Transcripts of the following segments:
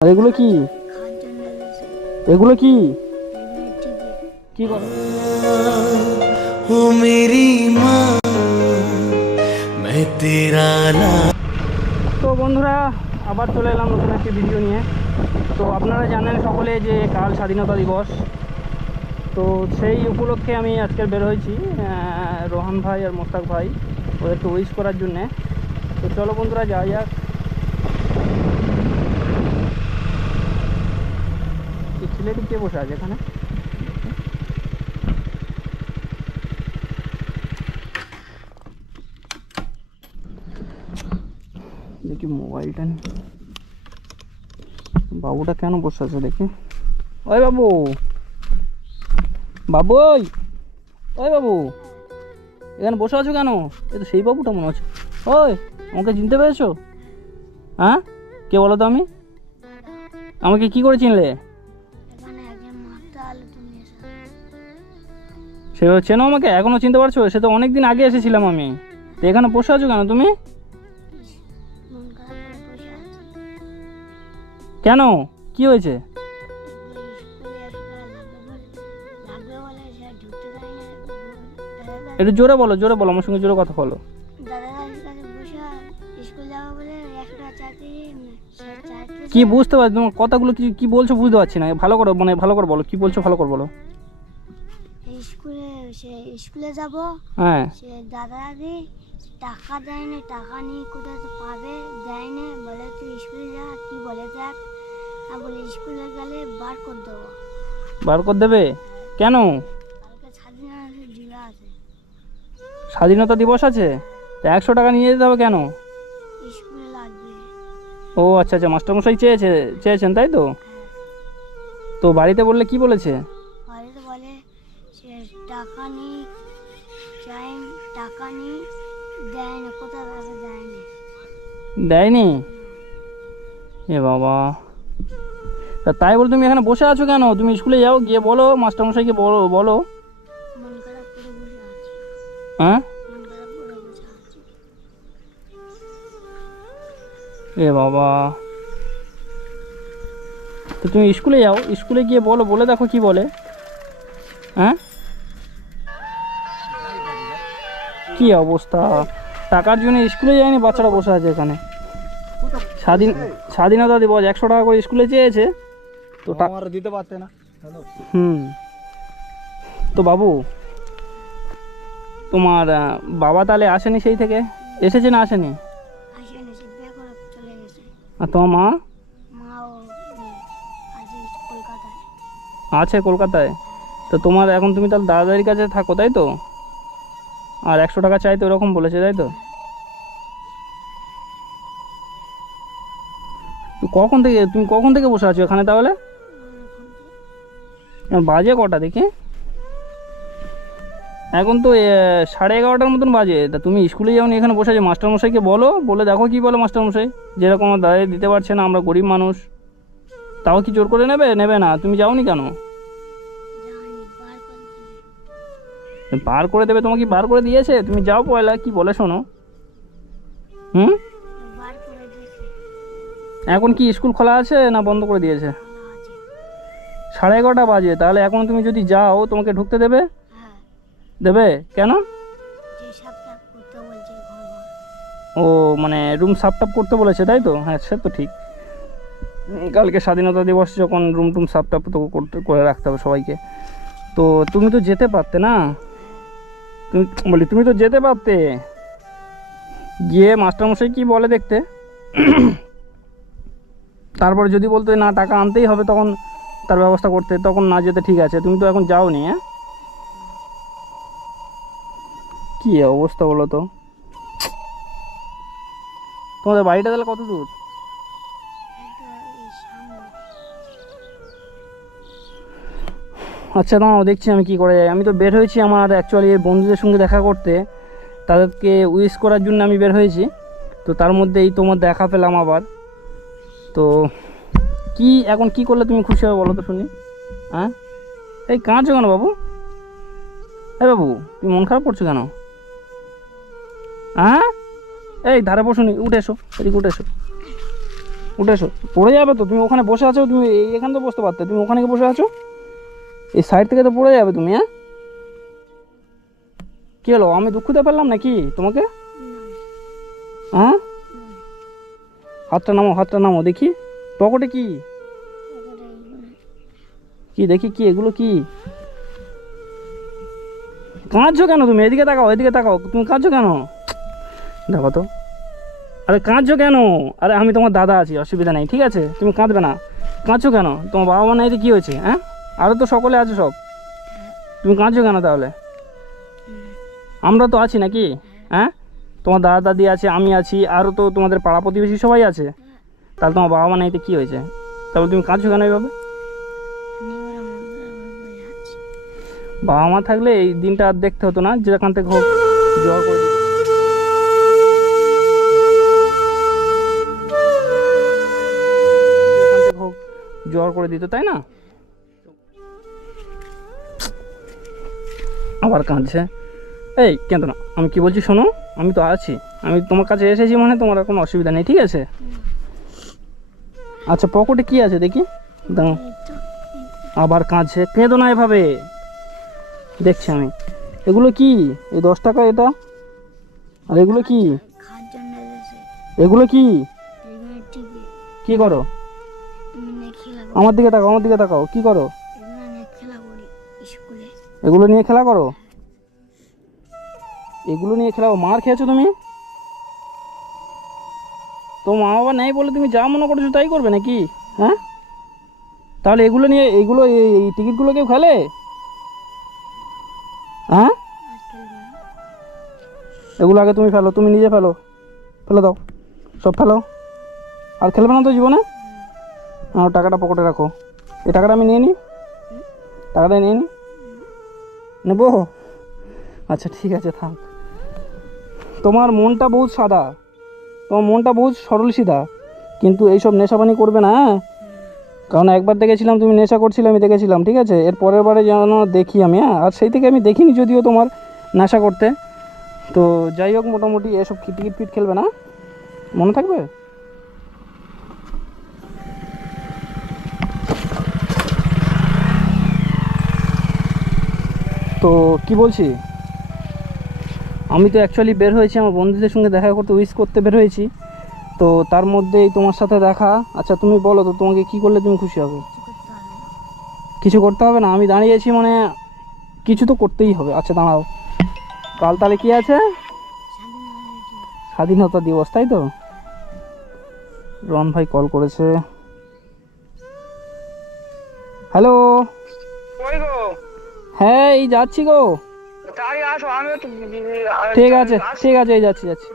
আর এগুলো কি? এগুলো কি? কি করো মেরি মা তো বন্ধুরা আবার চলে এলাম নতুন একটি ভিডিও নিয়ে। তো আপনারা জানেন সকলে যে কাল স্বাধীনতা দিবস। তো সেই উপলক্ষে আমি আজকে বের হয়েছি রোহান ভাই আর মোস্তাক ভাই। ওদেরকে উইশ করার জন্যে। তো চলো বন্ধুরা যাই যাক। ছেলেটি কে বসে আছে, এখানে। দেখি মোবাইলটা বাবুটা কেন বসে আছে দেখি। ওই বাবু। বাবু, ওই। ওই বাবু। এখানে বসে আছো কেন? এ তো সেই বাবুটা মনে হচ্ছে। ওই, আমাকে চিনতে পেরেছ? হ্যাঁ? কে বলো তো আমি? আমাকে কি করে চিনলে? সে চেনো আমাকে? এখনও চিনতে পারছ? সে তো অনেক দিন আগে এসেছিলাম আমি। তো এখানে বসে আছো কেন তুমি? কেন? কি হয়েছে? একটু জোরে বলো জোরে বলো আমার সঙ্গে জোরে কথা বলো। কাছে কি বুঝতে পারছি তোমার কথাগুলো কি কি বলছো বুঝতে পারছি না। ভালো করে মানে ভালো করে বলো কি বলছো ভালো করে বলো। সে স্কুলে যাব। হ্যাঁ। সে দাদা দাদি টাকা দেয় না টাকা নিয়ে কোথায় তো পাবে দেয় না বলে তুই স্কুলে যা কি বলে দেখ। আর বলে স্কুলে গেলে বার করে দেবো। বার করে দেবে? কেন? কালকে স্বাধীনতা জুড়ে আছে। স্বাধীনতা দিবস আছে? তা একশো টাকা নিয়ে যেতে হবে কেন? স্কুলে লাগবে। ও আচ্ছা আচ্ছা মাস্টারমশাই চেয়েছে চেয়েছেন তাই তো? তো বাড়িতে বললে কি বলেছে? টাকা নিয়ে চাই টাকা নিয়ে দেয় না কোথাও কাছে দেয় না দেয়নি? এ বাবা। তা তাই বলে তুমি এখানে বসে আছো কেন? তুমি স্কুলে যাও, গিয়ে বলো, মাস্টারমশাইকে বলো বলো। হ্যাঁ? এ বাবা। তো তুমি স্কুলে যাও, স্কুলে গিয়ে বলো, বলে দেখো কি বলে। হ্যাঁ? কি অবস্থা? টাকার জন্য স্কুলে যায়নি বাচ্চারা বসে আছে এখানে। স্বাধীন স্বাধীনতা দিবস একশো টাকা করে স্কুলে চেয়েছে। তো দিতে পারতে না। হুম। তো বাবু তোমার বাবা তাহলে আসেনি সেই থেকে? এসেছে না আসেনি? আর তোমার মা? আছে কলকাতায়? তো তোমার এখন তুমি তাহলে দাদাদারির কাছে থাকো তাই তো? আর একশো টাকা চাই তো ওরকম বলেছে, তাই তো? কখন থেকে, তুমি কখন থেকে বসে আছো এখানে তাহলে? বাজে কটা দেখি। এখন তো সাড়ে এগারোটার মতন বাজে। তা তুমি স্কুলে যাও এখানে বসে আছো। মাস্টারমশাইকে বলো, বলে দেখো কি বলো মাস্টারমশাই। যেরকম দাদাই দিতে পারছে না, আমরা গরিব মানুষ। তাও কি জোর করে নেবে? নেবে না। তুমি যাওনি কেন? বার করে দেবে, তোমাকে বার করে দিয়েছে? তুমি যাও পয়লা, কি বলে শোনো। হুম? এখন কি স্কুল খোলা আছে না বন্ধ করে দিয়েছে? সাড়ে এগারোটা বাজে, তাহলে এখন তুমি যদি যাও, তোমাকে ঢুকতে দেবে? দেবে? কেন? ও মানে রুম সাফ টাপ করতে বলেছে, তাই তো? হ্যাঁ সে তো ঠিক। কালকে স্বাধীনতা দিবস, যখন রুম টুম সাফ টাপ তো করতে, করে রাখতে হবে সবাইকে। তো তুমি তো যেতে পারতে না? তুমি বলি, তুমি তো যেতে পারতে। গিয়ে মাস্টারমশাই কি বলে দেখতে? তারপর যদি বলতে না, টাকা আনতেই হবে, তখন তার ব্যবস্থা করতে, তখন না যেতে ঠিক আছে। তুমি তো এখন যাওনি হ্যাঁ? কি অবস্থা বলো তো? তোমাদের বাড়িটা তাহলে কত দূর? আচ্ছা দাঁড়াও, দেখছি আমি কি করা যায়। আমি তো বের হয়েছি আমার অ্যাকচুয়ালি বন্ধুদের সঙ্গে দেখা করতে। তাদেরকে উইশ করার জন্য আমি বের হয়েছি। তো তার মধ্যে এই তোমার দেখা পেলাম আবার। তো কি, এখন কি করলে তুমি খুশি হবে বলো তো শুনি। হ্যাঁ এই কাঁদছো কেন বাবু? এই বাবু, তুমি মন খারাপ করছ কেন? হ্যাঁ এই ধারে বসুনি উঠে এসো, এদিকে উঠে এসো। উঠে এসো, পড়ে যাবে তো, তুমি ওখানে বসে আছো, তুমি এখানে তো বসতে পারতে, তুমি ওখানে বসে আছো? এই সাইড থেকে তো পড়ে যাবে তুমি হ্যাঁ? কী হলো? আমি দুঃখ দিতে পারলাম নাকি তোমাকে? হ্যাঁ? হাতটা নামো হাতটা নামো দেখি। পকেটে কি? কি দেখি কি এগুলো কি? কাঁদছো কেন তুমি? এদিকে তাকাও এদিকে তাকাও। তুমি কাঁদছো কেন? দেখো তো। আরে কাঁদছো কেন? আরে আমি তোমার দাদা আছি অসুবিধা নেই ঠিক আছে? তুমি কাঁদবে না। কাঁদছো কেন? তোমার বাবা মা নাই তো কী হয়েছে হ্যাঁ? আরও তো সকলে আছে সব। তুমি কাঁদছো কেন তাহলে? আমরা তো আছি নাকি? হ্যাঁ? তোমার দাদা দাদি আছে, আমি আছি আরও তো তোমাদের পাড়া প্রতিবেশী সবাই আছে। তাহলে তোমার বাবা মা নাই তো কী হয়েছে? তাহলে তুমি কাঁদছো কেন এইভাবে বাবা মা থাকলে এই দিনটা আর দেখতে হতো না, যেখান থেকে হোক জ্বর করে জ্বর করে দিত, তাই না? আবার কাঁদছে। এই কেন না আমি কি বলছি শোনো? আমি তো আছি। আমি তোমার কাছে এসেছি মানে তোমার আর কোনো অসুবিধা নেই, ঠিক আছে? আচ্ছা পকেটে কি আছে দেখি? দাঁড়াও। আবার কাঁদছে। কেঁদো না এভাবে। দেখছি আমি। এগুলো কি? এই দশ টাকা এটা? আর এগুলো কি? এগুলো কি? কি করি? আমার দিকে তাকাও, আমার দিকে তাকাও। কি করো? এগুলো নিয়ে খেলা করো। এগুলো নিয়ে খেলা মার খেয়েছো তুমি? তো মা বাবা নেই বলে তুমি যা মনে করছ তাই করবে নাকি? হ্যাঁ? তাহলে এগুলো নিয়ে, এগুলো এই টিকিটগুলো কেউ খেলে? হ্যাঁ? আর এগুলো আগে তুমি ফেলো, তুমি নিজে ফেলো। ফেলে দাও। সব ফেলো। আর খেলবে না তো জীবনে? আমার টাকাটা পকেটে রাখো। এই টাকাটা আমি নিয়ে নিই টাকাটা নিয়ে নিই নেব? আচ্ছা ঠিক আছে, থাক। তোমার মনটা বহুত সাদা। তোমার মনটা বহুত সরল সিধা কিন্তু এইসব নেশাপানি করবে না হ্যাঁ? কারণ একবার দেখেছিলাম, তুমি নেশা করছিলে, আমি দেখেছিলাম, ঠিক আছে? এর পরের বারে যেন দেখি আমি হ্যাঁ? আর সেই থেকে আমি দেখিনি যদিও তোমার নেশা করতে। তো যাই হোক, মোটামুটি এসব টিকিট ফিট খেলবে না? মনে থাকবে? তো কি বলছি? আমি তো অ্যাকচুয়ালি বের হয়েছি, আমার বন্ধুদের সঙ্গে দেখা করতে উইশ করতে বের হয়েছি। তো তার মধ্যেই তোমার সাথে দেখা। আচ্ছা তুমি বলো তো, তোমাকে কি করলে তুমি খুশি হবে? কিছু করতে হবে না, আমি দাঁড়িয়েছি মানে কিছু তো করতেই হবে। আচ্ছা দাঁড়াও। কাল তাহলে কি আছে? স্বাধীনতা দিবস, তাই তো? রন ভাই কল করেছে। হ্যালো হ্যাঁ এই যাচ্ছি গো। ঠিক আছে ঠিক আছে এই যাচ্ছি যাচ্ছি।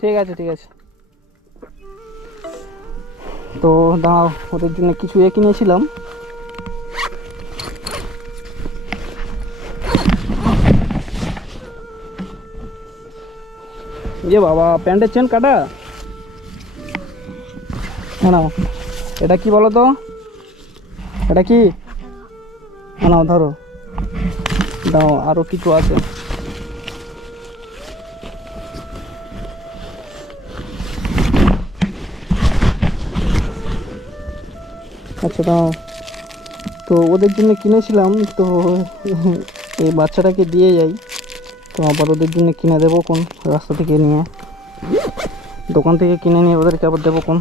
ঠিক আছে ঠিক আছে। তো দাঁড়াও ওদের জন্য কিছু এ কিনেছিলাম। যে বাবা প্যান্টের চেন কাটা? হ্যাঁ এটা কি বলো তো? এটা কি? হ্যাঁ নাও ধরো। দাও আরও কিছু আছে। আচ্ছা দাও। তো ওদের জন্য কিনেছিলাম, তো এই বাচ্চাটাকে দিয়ে যাই। তো আবার ওদের জন্য কিনে দেবো কোন? রাস্তা থেকে নিয়ে। দোকান থেকে কিনে নিয়ে ওদেরকে আবার দেবো কোন?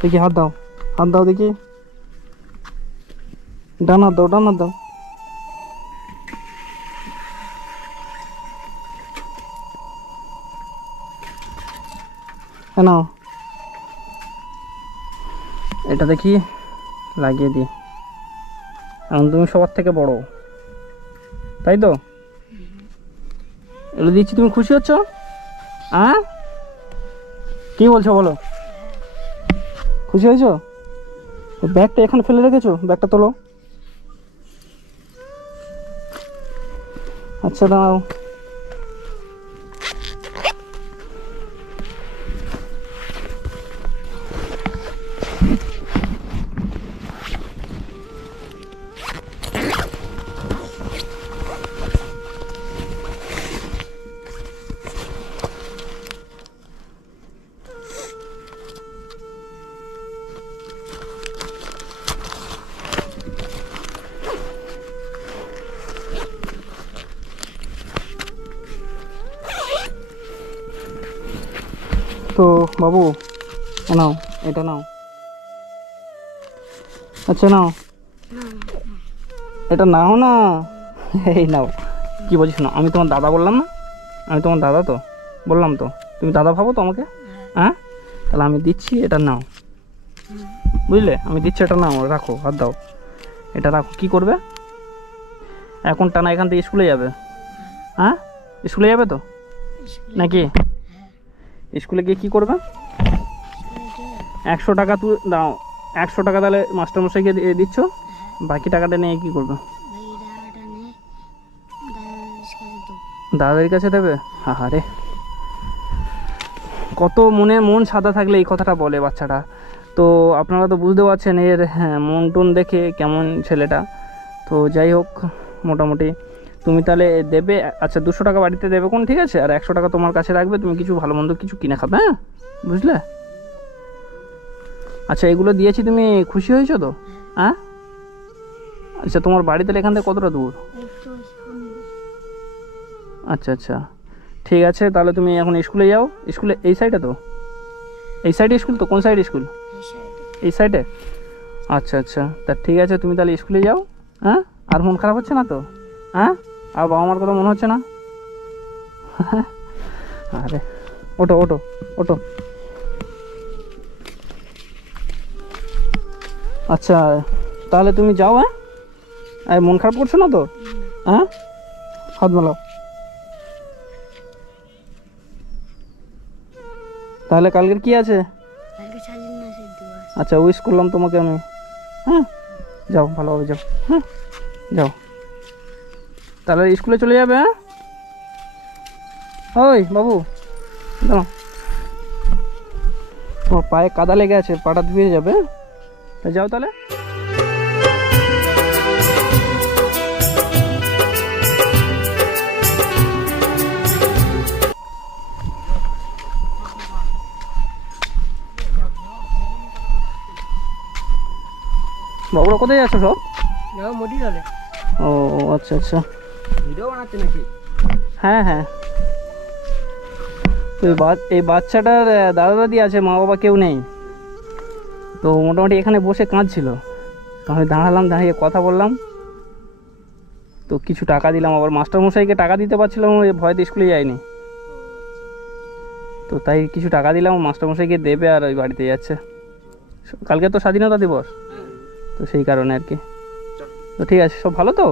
দেখি হাত দাও হাত দাও দেখি। ডান হাত দাও, ডান হাত দাও কেন এটা দেখি, লাগিয়ে দিই। এখন তুমি সবার থেকে বড়। তাই তো? এগুলো দিচ্ছি, তুমি খুশি হচ্ছ? হ্যাঁ কি বলছো বলো? খুশি হয়েছো? ব্যাগটা এখানে ফেলে রেখেছো? ব্যাগটা তোলো। আচ্ছা দাঁড়াও। তো বাবু নাও, এটা নাও। আচ্ছা নাও। এটা নাও না? এই নাও। কি বলছিস না আমি তোমার দাদা বললাম না? আমি তোমার দাদা তো? বললাম তো। তুমি দাদা ভাবো তো আমাকে? হ্যাঁ? তাহলে আমি দিচ্ছি, এটা নাও। বুঝলে? আমি দিচ্ছি, এটা নাও, রাখো, হাত দাও। এটা রাখো, কি করবে? এখন টানা এখান থেকে স্কুলে যাবে। হ্যাঁ? স্কুলে যাবে তো? নাকি? স্কুলে গিয়ে কী করবে? একশো টাকা তুই দাও, একশো টাকা তাহলে মাস্টারমশাইকে দিচ্ছ? বাকি টাকাটা নিয়ে কী করবে? দাদাদের কাছে দেবে? আহারে। কত মনে মন সাদা থাকলে এই কথাটা বলে বাচ্চাটা। তো আপনারা তো বুঝতে পারছেন এর হ্যাঁ মন টন দেখে কেমন ছেলেটা। তো যাই হোক, মোটামুটি তুমি তাহলে দেবে আচ্ছা দুশো টাকা বাড়িতে দেবে কোন, ঠিক আছে? আর একশো টাকা তোমার কাছে রাখবে, তুমি কিছু ভালো মন্দ কিছু কিনে খাবে হ্যাঁ? বুঝলে? আচ্ছা এগুলো দিয়েছি, তুমি খুশি হয়েছো তো? হ্যাঁ? আচ্ছা তোমার বাড়ি তাহলে এখান থেকে কতটা দূর? আচ্ছা আচ্ছা। ঠিক আছে, তাহলে তুমি এখন স্কুলে যাও। স্কুলে, এই সাইডে তো? এই সাইডে স্কুল তো? কোন সাইড স্কুল? এই সাইডে। আচ্ছা আচ্ছা। তা ঠিক আছে, তুমি তাহলে স্কুলে যাও হ্যাঁ? আর মন খারাপ হচ্ছে না তো? হ্যাঁ? আর বাবা মার কথা মনে হচ্ছে না? আরে ওটো ওটো ওটো আচ্ছা তাহলে তুমি যাও হ্যাঁ? আর মন খারাপ করছ না তো? হ্যাঁ? হাত মেলাও। তাহলে কালকের কি আছে? আচ্ছা উইশ করলাম তোমাকে আমি। হ্যাঁ? যাও ভালোভাবে যাও। হ্যাঁ? যাও। তাহলে স্কুলে চলে যাবে হ্যাঁ? ওই বাবু দাঁড়াও। তোমার পায়ে কাদা লেগে আছে পাটা ধুয়ে যাবে হ্যাঁ? তা যাও তাহলে। বাবুরা কোথায় যাচ্ছ সব? ও আচ্ছা আচ্ছা। ভিডিও বানাচ্ছে নাকি? হ্যাঁ হ্যাঁ। এই বাচ্চাটার দাদা দাদি আছে মা বাবা কেউ নেই। তো মোটামুটি এখানে বসে কাঁদছিল। তো আমি দাঁড়ালাম, দাঁড়িয়ে কথা বললাম। তো কিছু টাকা দিলাম, আবার মাস্টারমশাইকে টাকা দিতে পারছিলাম, ওই ভয়তে স্কুলে যায়নি। তো তাই কিছু টাকা দিলাম, মাস্টারমশাইকে দেবে আর ওই বাড়িতে যাচ্ছে। কালকে তো স্বাধীনতা দিবস। তো সেই কারণে আর কি। তো ঠিক আছে, সব ভালো তো?